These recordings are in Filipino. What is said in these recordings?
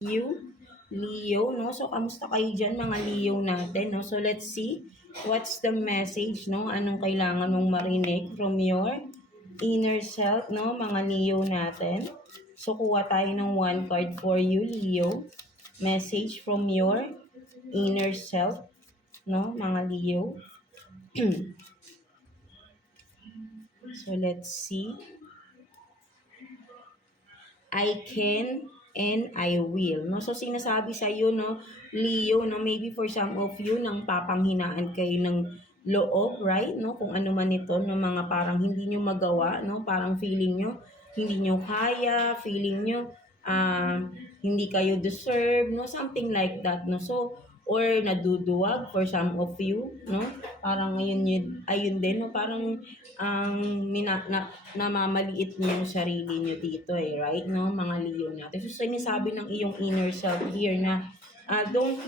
Leo, no? So, kamusta kayo dyan, mga Leo natin, no? So, let's see what's the message, no? Anong kailangan mong marinig from your inner self, no? Mga Leo natin. So, kuha tayo ng one card for you, Leo. Message from your inner self, no? Mga Leo. So, let's see. I can and I will. No? So, sinasabi sa iyo, no, Leo, no, maybe for some of you, nang papanghinaan kayo ng loob, right? No? Kung ano man ito, no, mga parang hindi nyo magawa, no? Parang feeling nyo, hindi nyo kaya, feeling nyo, hindi kayo deserve, no? Something like that, no? So, or naduduwag for some of you, no? Parang ayun din, no? Parang ang namamaliit niyo yung sarili niyo dito eh, right? No, mga Leo natin. So, sinasabi ng iyong inner self here na don't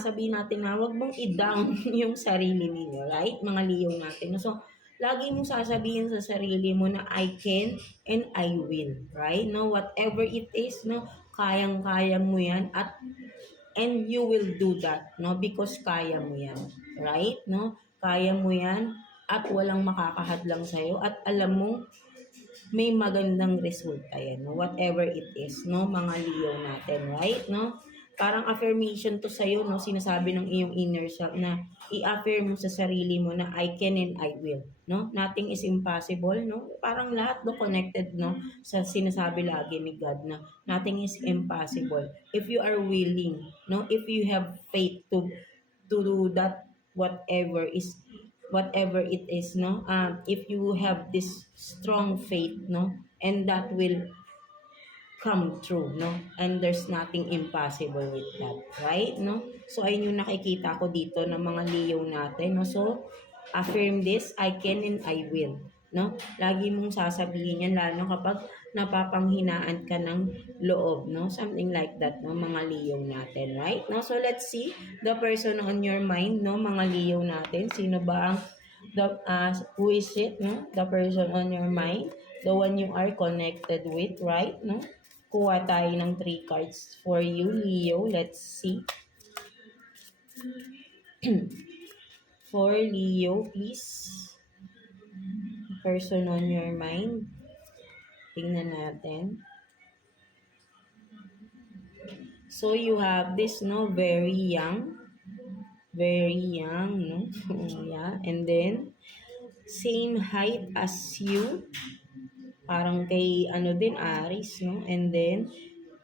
sabihin natin na wag mong i-down yung sarili niyo, right? Mga Leo natin. So, lagi mong sasabihin sa sarili mo na I can and I will, right? No, whatever it is, no, kayang-kaya mo yan and you will do that, no? Because kaya mo yan, right? No? Kaya mo yan at walang makakahadlang sa'yo at alam mo may magandang resulta yan, no? Whatever it is, no? Mga Leo natin, right? No? Parang affirmation to sa'yo, no? Sinasabi ng iyong inner self na i-affirm mo sa sarili mo na I can and I will, no? Nothing is impossible, no? Parang lahat do connected, no? Sa sinasabi lagi ni God na nothing is impossible. If you are willing, no? If you have faith to do that whatever it is, no? If you have this strong faith, no? And that will come true, no? And there's nothing impossible with that, right? No? So, ayun yung nakikita ko dito ng mga Leo natin, no? So, affirm this, I can and I will, no? Lagi mong sasabihin yan, lalo kapag napapanghinaan ka ng loob, no? Something like that, no? Mga Leo natin, right? No? So, let's see the person on your mind, no? Mga Leo natin, sino ba ang who is it, no? The person on your mind, the one you are connected with, right? No? Kuha tayo ng 3 cards for you, Leo. Let's see. For Leo, please. Person on your mind. Tingnan natin. So, you have this, no? Very young. Very young, no? Yeah. And then, same height as you. Parang kay, din, Aris, no? And then,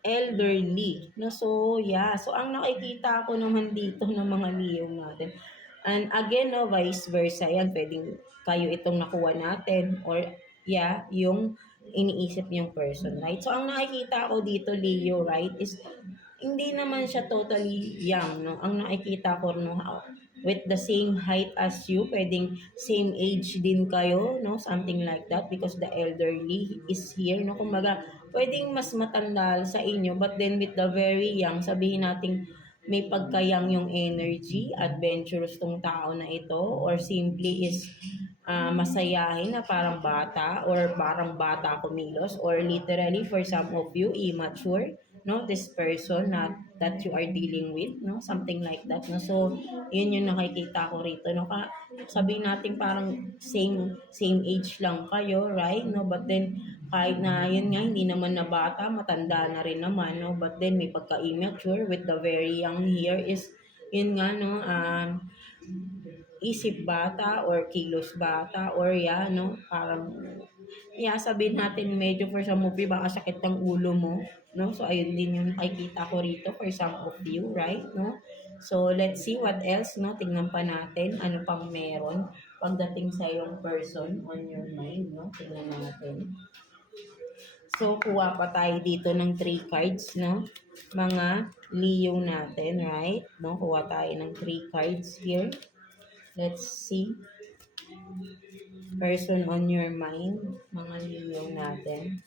elderly. No? So, yeah. So, ang nakikita ko naman dito ng mga Leo natin. And again, no, vice versa. Yan, pwedeng kayo itong nakuha natin. Or, yeah, yung iniisip yung person, right? So, ang nakikita ko dito, Leo, right, is hindi naman siya totally young, no? Ang nakikita ko, no, with the same height as you, pwedeng same age din kayo, no? Something like that because the elderly is here, no? Kumbaga, pwedeng mas matanda sa inyo, but then with the very young, sabihin natin may pagkayang yung energy, adventurous tong tao na ito, or simply is masayahin na parang bata or parang bata kumilos, or literally for some of you immature, no, this person na that you are dealing with, no, something like that, no. So yun yung nakikita ko rito, no. Sabihin natin parang same age lang kayo, right, no, but then kahit na yun nga hindi naman na bata, matanda na rin naman, no, but then may pagka-immature with the very young here is yun nga, no, isip bata or kilos bata or no, parang sabihin natin medyo for some of you baka sakit ng ulo mo, no? So ayun din yung nakikita ko rito for some of you, right? No? So let's see what else, no? Tingnan pa natin ano pang meron pagdating sa yung person on your mind, no? Tingnan natin. So kuha pa tayo dito ng 3 cards, no? Mga Leo natin, right? No? Kuha tayo ng 3 cards here. Let's see. Person on your mind, mga Leo natin.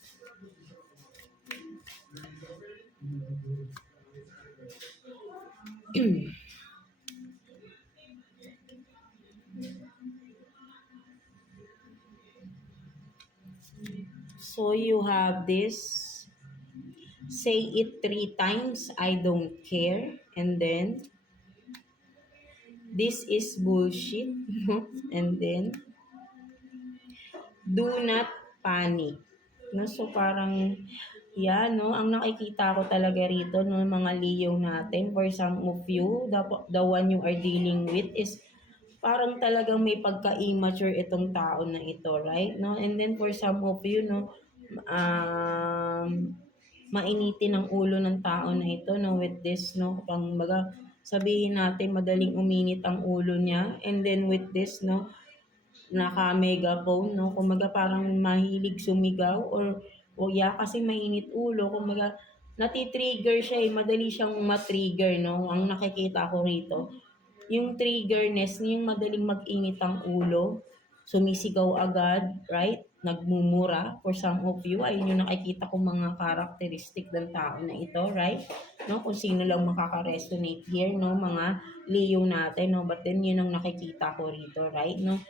So you have this say it 3 times, I don't care. And then, this is bullshit. And then, do not panic. No? So parang, yan, no? Ang nakikita ko talaga rito, no, mga Leo natin, for some of you, the one you are dealing with is parang talagang may pagka-immature itong tao na ito, right? No? And then for some of you, no, mainitin ang ulo ng tao na ito, no, with this, no, baga, sabihin natin madaling uminit ang ulo niya, and then with this, no, naka-megaphone, no, kumaga parang mahilig sumigaw, o yeah, kasi mainit ulo, kumaga natitrigger siya, madali siyang matrigger, no, ang nakikita ko rito, yung triggerness, yung madaling mag-init ang ulo, sumisigaw agad, right? Nagmumura. For some of you, ayun yung nakikita ko mga characteristic ng tao na ito, right? No, kung sino lang makaka-resonate here, no, mga Leo natin, no, but then yun ang nakikita ko rito, right? No,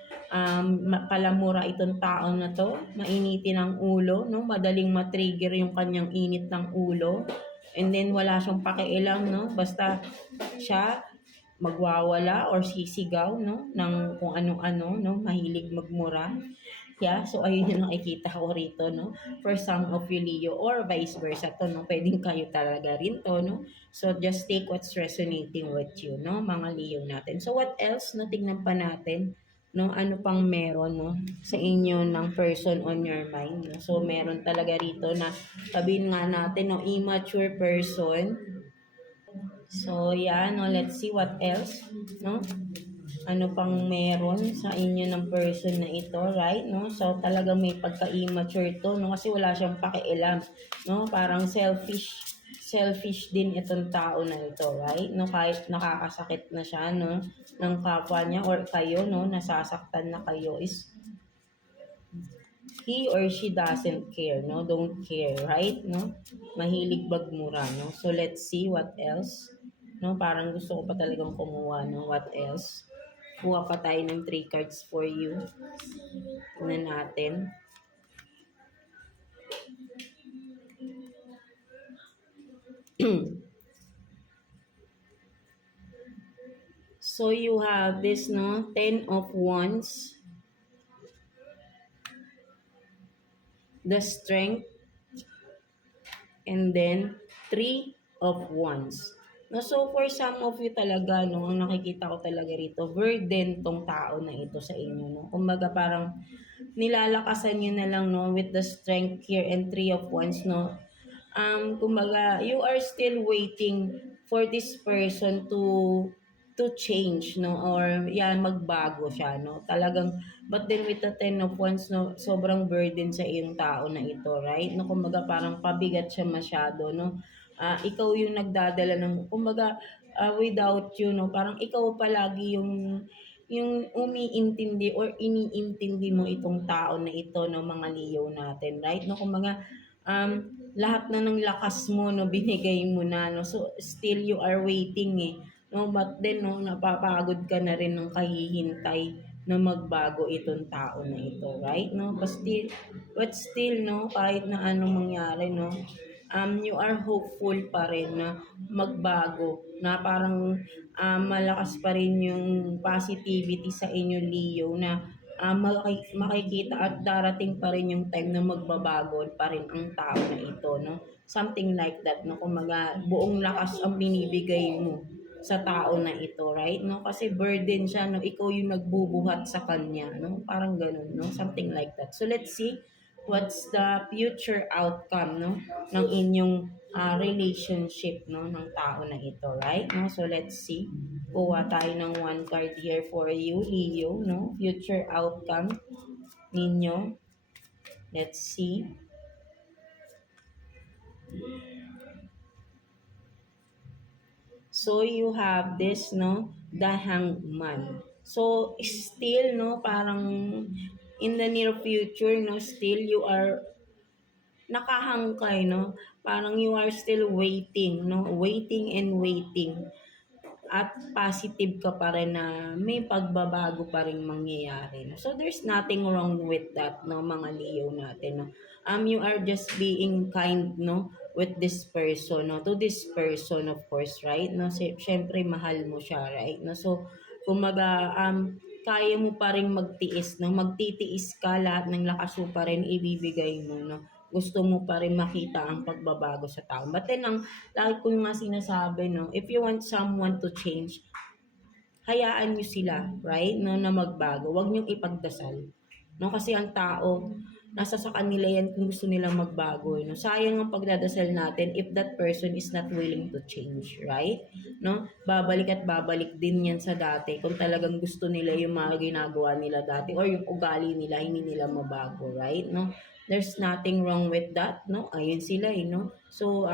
palamura itong tao na to, mainitin ang ulo, no, madaling matrigger yung kanyang init ng ulo, and then wala siyang pakialam, no, basta siya magwawala or sisigaw, no, ng kung ano-ano, no, mahilig magmura. Yeah, so ayun yung nakikita ko rito, no, for some of you Leo, or vice versa to, no, pwedeng kayo talaga rin to, no, so just take what's resonating with you, no, mga Leo natin. So what else, no, tignan pa natin, no, ano pang meron, no, sa inyo ng person on your mind, no? So meron talaga rito na sabihin nga natin, no, immature person. So, yan, no, let's see what else, no? Ano pang meron sa inyo ng person na ito, right? No? So, talagang may pagka-immature to, no? Kasi wala siyang pakialam, no? Parang selfish din itong tao na ito, right? No, kahit nakakasakit na siya, no, ng kapwa niya or kayo, no, nasasaktan na kayo, is he or she doesn't care, no? Don't care, right? No? Mahilig bagmura, no? So, let's see what else. No? Parang gusto ko pa talagang kumuha, no? What else? Kuha pa tayo ng 3 cards for you. Tingnan natin. So, you have this, no? 10 of Wands. The Strength. And then, 3 of Wands. No, so for some of you talaga, no, ang nakikita ko talaga rito, burden tong tao na ito sa inyo, no. Kumbaga parang nilalakasan niyo na lang, no, with the Strength here and 3 of Wands, no. Kumbaga, you are still waiting for this person to change, no, or yan, magbago siya, no. Talagang, but then with the 10 of Wands, no, sobrang burden sa iyong tao na ito, right? No, kumbaga parang pabigat siya masyado, no. Ikaw yung nagdadala ng, kumbaga, without you, no, parang ikaw palagi yung umiintindi or iniintindi mo itong tao na ito, no, mga Leo natin, right? No, kumbaga, lahat na ng lakas mo, no, binigay mo na, no, so still you are waiting, eh, no, but then, no, napapagod ka na rin ng kahihintay na magbago itong tao na ito, right? No, but still, no, kahit na anong mangyari, no, you are hopeful pa rin na magbago, na parang malakas pa rin yung positivity sa inyo, Leo, na makikita at darating pa rin yung time na magbabago pa rin ang tao na ito, no? Something like that, no? Kumaga, buong lakas ang binibigay mo sa tao na ito, right? No? Kasi burden siya, no? Ikaw yung nagbubuhat sa kanya, no? Parang ganun, no? Something like that. So, let's see what's the future outcome, no, ng inyong relationship, no, ng tao na ito, right? No, so let's see. Kuha tayo ng 1 card here for you, Leo, no, future outcome ninyo. Let's see. So you have this, no, the Hangman. So still, no, parang in the near future, no, still you are nakahangkay, no? Parang you are still waiting, no? Waiting and waiting. At positive ka pa rin na may pagbabago pa rin mangyayari. No? So there's nothing wrong with that, no, mga Leo natin, no? You are just being kind, no, with this person, no? To this person, of course, right? No? Syempre, mahal mo siya, right? No? So, kumaga, kaya mo pa rin magtiis, no? Magtitiis ka, lahat ng lakas mo pa rin ibibigay mo, no? Gusto mo pa rin makita ang pagbabago sa tao. But then, lagi ko nga sinasabi, no? If you want someone to change, hayaan niyo sila, right? No, na magbago. Huwag niyong ipagdasal. No, kasi ang tao, nasa sa kanila yan kung gusto nilang magbago. No? Sayang ang pagdadasal natin if that person is not willing to change, right? No? Babalik at babalik din yan sa dati kung talagang gusto nila yung mga ginagawa nila dati or yung ugali nila, hindi nila mabago, right? No? There's nothing wrong with that, no? Ayun sila, no? So,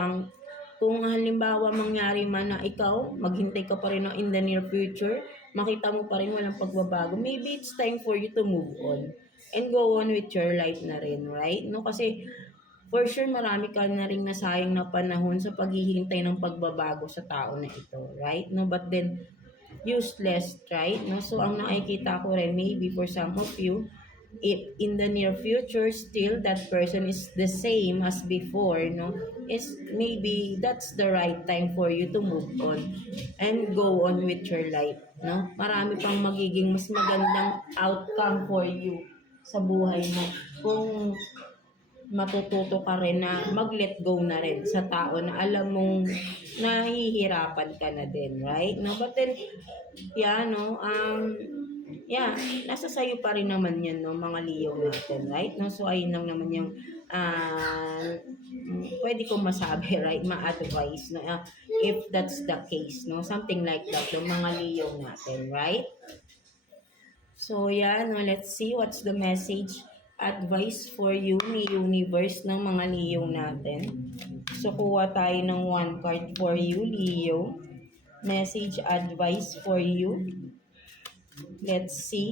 kung halimbawa mangyari man na ikaw, maghintay ka pa rin in the near future, makita mo pa rin walang pagbabago, maybe it's time for you to move on and go on with your life na rin, right? No, kasi for sure marami ka na rin nasayang na panahon sa paghihintay ng pagbabago sa tao na ito, right? No, but then useless, right? No, so ang nakikita ko rin maybe for some of you, if in the near future still that person is the same as before, no, is maybe that's the right time for you to move on and go on with your life, no? Marami pang magiging mas magandang outcome for you sa buhay mo kung matututo ka rin na mag-let go na rin sa tao na alam mong nahihirapan ka na din, right? No, but then yeah, no, yeah, nasa sayo pa rin naman yan, no, mga Leo natin, right? No, so ayun lang naman yung pwede kong masabi, right? Ma-advise, no, if that's the case, no, something like that, no, mga Leo natin, right? So yeah, no, let's see what's the message advice for you ni universe ng mga Leo natin. So kuha tayo ng one card for you, Leo. Message advice for you. Let's see.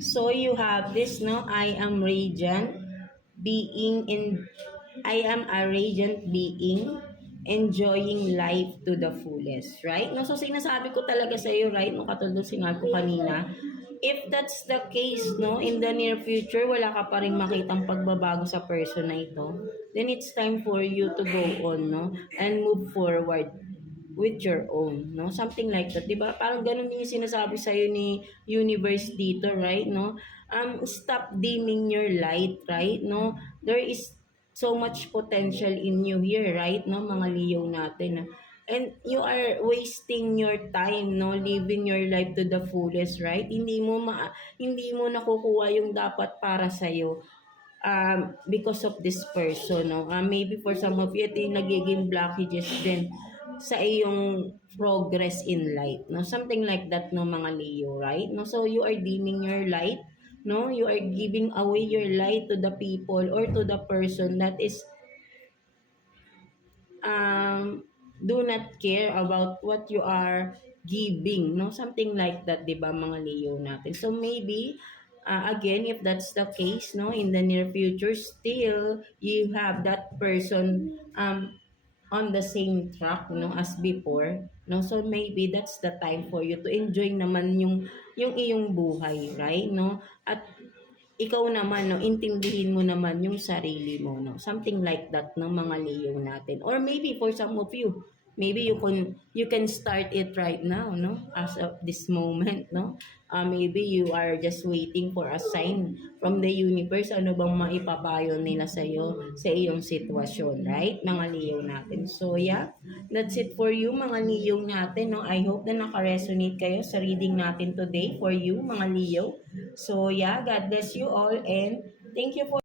So you have this, no? I am radiant being in I am a radiant being enjoying life to the fullest, right? No, so sinasabi ko talaga sa iyo, right? No, katulad sinabi ko kanina, if that's the case, no, in the near future, wala ka pa rin makitang pagbabago sa person na ito, then it's time for you to go on, no, and move forward with your own, no? Something like that, 'di ba? Parang ganun din 'yung sinasabi sa iyo ni universe dito, right? No? Stop dimming your light, right? No? There is so much potential in you here, right? No, mga Leo natin. And you are wasting your time, no, living your life to the fullest, right? Hindi mo nakukuha yung dapat para sa iyo because of this person, no? Maybe for some of you, ito yung nagiging blockages din sa iyong progress in life, no? Something like that, no, mga Leo, right? No, so you are dimming your light, no? You are giving away your light to the people or to the person that is do not care about what you are giving, no? Something like that, 'di ba, mga Leo natin. So maybe again, if that's the case, no, in the near future still you have that person on the same track, no, as before, no, so maybe that's the time for you to enjoy naman yung iyong buhay, right? No, at ikaw naman, no, intindihin mo naman yung sarili mo, no, something like that, no, mga Leo natin. Or maybe for some of you, maybe you can start it right now, no, as of this moment, no. Maybe you are just waiting for a sign from the universe, ano bang maipapayo nila sa iyo sa iyong sitwasyon, right, mga Leo natin. So yeah, that's it for you, mga Leo natin, no. I hope na naka-resonate kayo sa reading natin today for you, mga Leo. So yeah, God bless you all and thank you for